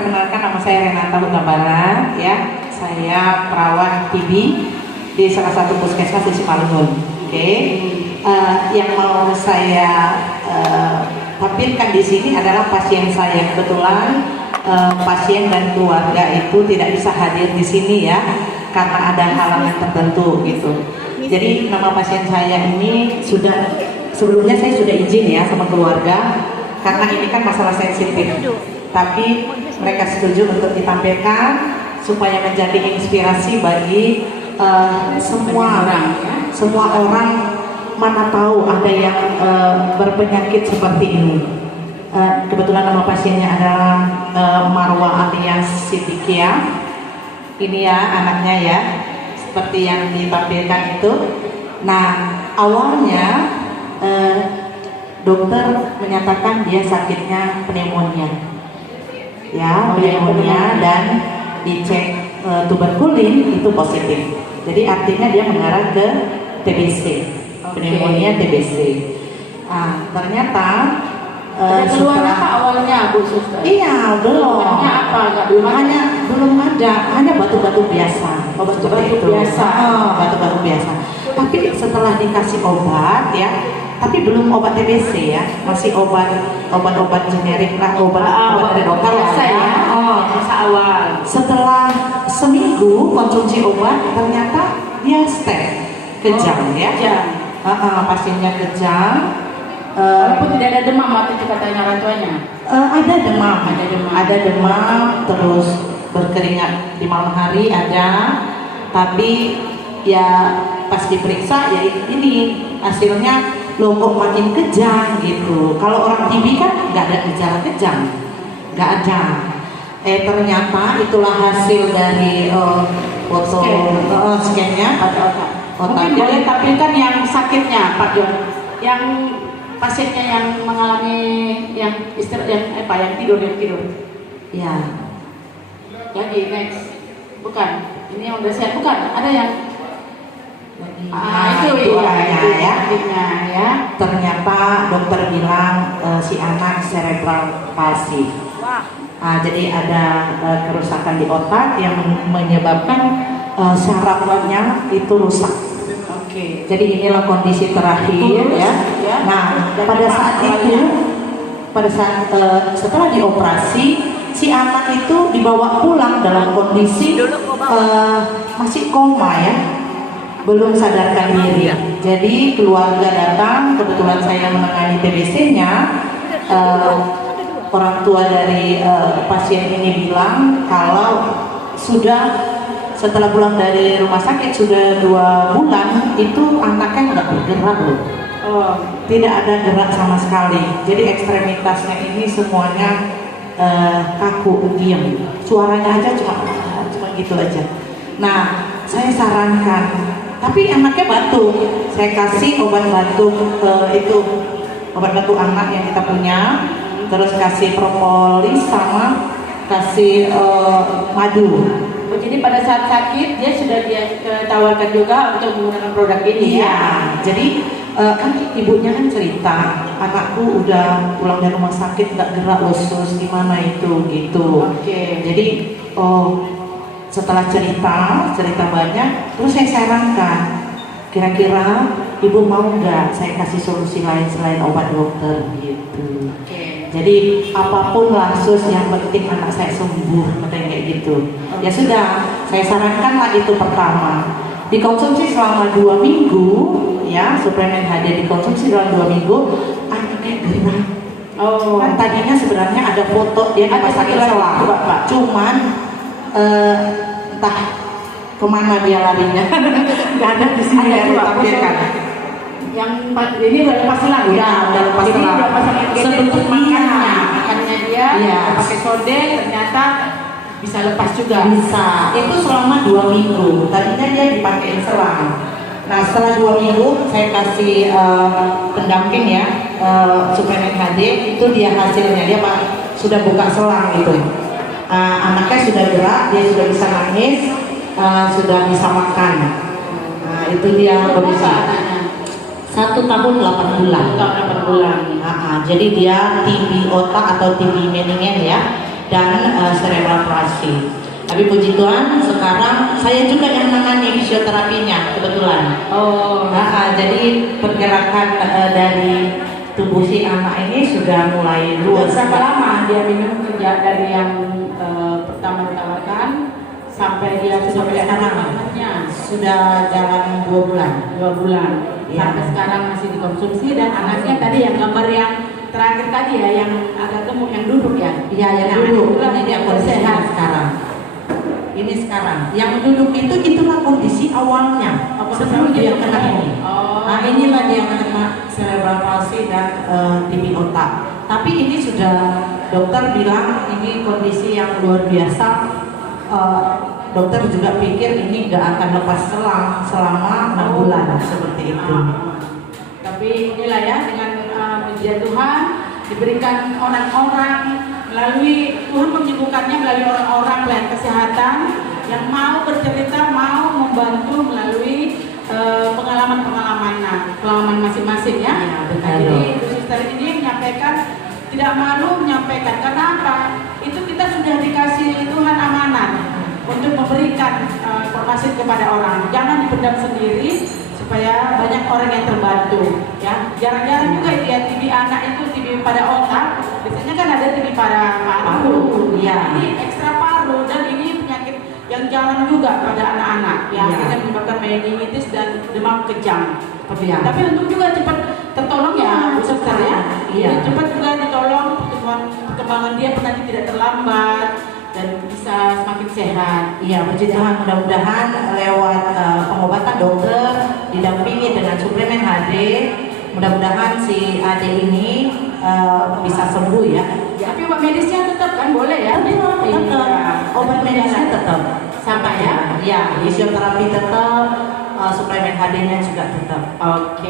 perkenalkan, nama saya Renata Hutabarat, ya. Saya perawat TB di salah satu puskesmas di Simalungun. Oke. Yang mau saya tampilkan di sini adalah pasien saya. Kebetulan pasien dan keluarga itu tidak bisa hadir di sini ya, karena ada halangan tertentu gitu. Jadi nama pasien saya ini sebelumnya saya sudah izin ya sama keluarga, karena ini kan masalah sensitif. Tapi mereka setuju untuk ditampilkan supaya menjadi inspirasi bagi semua orang, mana tahu ada yang berpenyakit seperti ini. Kebetulan nama pasiennya adalah Marwa alias Sidikia. Ini ya anaknya ya, seperti yang ditampilkan itu. Nah, awalnya dokter menyatakan dia sakitnya pneumonia, ya, pneumonia, dan dicek tuberkulin itu positif. Jadi artinya dia mengarah ke TBC, pneumonia TBC. Ternyata keluar apa awalnya Bu Suster? Iya, belum. Belum ada, hanya batu-batu biasa. Batu-batu biasa. Batu-batu biasa. Tapi setelah dikasih obat ya, tapi belum obat TBC ya, masih obat-obat generik lah, obat dari dokter lah ya. Masa awal. Setelah seminggu konsumsi obat, ternyata dia step kejang ya. Pasiennya kejang. Walaupun tidak ada demam waktu itu katanya orang tuanya. Ada demam, terus berkeringat di malam hari ada, tapi ya pas diperiksa ya ini hasilnya loh kok makin kejang gitu. Kalau orang TB kan nggak ada gejala kejang, nggak ada. Ternyata itulah hasil dari foto scan-nya pada otak. Mungkin boleh tampilkan yang sakitnya Pak Jon, yang pasiennya yang mengalami yang tidur. Ya. Lagi next, bukan? Ini yang udah sehat, bukan? Ada yang itu ya. Ternyata dokter bilang si anak cerebral palsy. Jadi ada kerusakan di otak yang menyebabkan sarafnya itu rusak. Jadi inilah kondisi terakhir ya. Nah, pada saat setelah dioperasi, si anak itu dibawa pulang dalam kondisi masih koma ya, belum sadarkan diri. Jadi keluarga datang, kebetulan saya menangani TBC-nya. Orang tua dari pasien ini bilang kalau setelah pulang dari rumah sakit sudah 2 bulan itu anaknya nggak bergerak loh. Tidak ada gerak sama sekali. Jadi ekstremitasnya ini semuanya kaku, diam. Suaranya aja cuma gitu aja. Nah, saya sarankan, tapi anaknya batuk. Saya kasih obat batuk obat batuk anak yang kita punya. Terus kasih propolis sama kasih madu. Jadi pada saat sakit dia sudah tawarkan juga untuk menggunakan produk ini. Iya. Jadi kan ibunya kan cerita, anakku udah pulang dari rumah sakit nggak gerak usus gimana itu gitu. Jadi setelah cerita banyak, terus saya sarankan, kira-kira ibu mau nggak saya kasih solusi lain selain obat dokter gitu. Jadi apapun lah sus, yang penting anak saya sembuh, katanya kayak gitu. Ya sudah, saya sarankanlah itu pertama. Dikonsumsi selama 2 minggu, ya, suplemen HD dikonsumsi dalam 2 minggu, anaknya gerak. Kan tadinya sebenarnya ada foto dia dipasakin selang, cuman entah kemana dia larinya, nggak ada di sini yang ditampilkan. Yang ini udah lepas selang ya, udah lepas selang. Sebelum makannya dia pakai sode, ternyata bisa lepas juga. Bisa. Itu selama 2 minggu. Tadinya dia dipakai selang. Nah, setelah 2 minggu saya kasih pendamping ya, suplemen HD, itu dia hasilnya, dia sudah buka selang gitu. Anaknya sudah gerak, dia sudah bisa nangis, sudah bisa makan. Nah, itu dia kondisi. 1 tahun 8 bulan. Jadi Jadi dia TB otak atau TB meningen ya. dan cerebral palsy. Tapi puji Tuhan sekarang saya juga yang menangani fisioterapinya kebetulan. Jadi pergerakan dari tubuh si anak ini sudah mulai luas. Berapa lama dia minum sejak dari yang pertama ditawarkan sampai dia sudah sekarang? Sudah jalan 2 bulan. 2 bulan. Ya. Sampai sekarang masih dikonsumsi dan anaknya tadi yang gambar yang terakhir tadi ya yang agak gemuk yang duduk ya. Iya yang duduk. Ini dia kondisi sekarang. Ini sekarang. Yang duduk itu itulah kondisi awalnya. Sebelum dia kena ini. Nah inilah dia kena cerebral palsy dan TB otak. Tapi ini sudah dokter bilang ini kondisi yang luar biasa. Dokter juga pikir ini nggak akan lepas selang selama 6 bulan seperti itu. Tapi inilah ya dengan pujian Tuhan diberikan orang-orang melalui Tuhan menyembuhkannya melalui orang-orang pelayan kesehatan yang mau bercerita, mau membantu melalui pengalaman masing-masing ya. Jadi Bu Sister ini menyampaikan tidak malu menyampaikan karena apa? Itu kita sudah dikasih Tuhan amanat untuk memberikan informasi kepada orang. Jangan dipendam sendiri supaya banyak orang yang terbantu ya. Jarang-jarang juga ya TB anak itu TB pada otak. Biasanya kan ada TB pada paru. Ya. Ini ekstra paru dan ini penyakit yang jalan juga pada anak-anak yang akhirnya menyebabkan meningitis dan demam kejang. Tapi untuk juga cepat tertolong ya Bu Sister ya. Cepat juga ditolong perkembangan dia nanti tidak terlambat dan bisa semakin sehat. Iya, puji Tuhan, mudah-mudahan lewat pengobatan dokter didampingi dengan suplemen HD, mudah-mudahan si Ade ini bisa sembuh ya. Tapi obat medisnya tetap kan boleh ya? Tetap. Obat medisnya tetap. Sama ya? Ya, fisioterapi tetap, suplemen HD-nya juga tetap. Oke.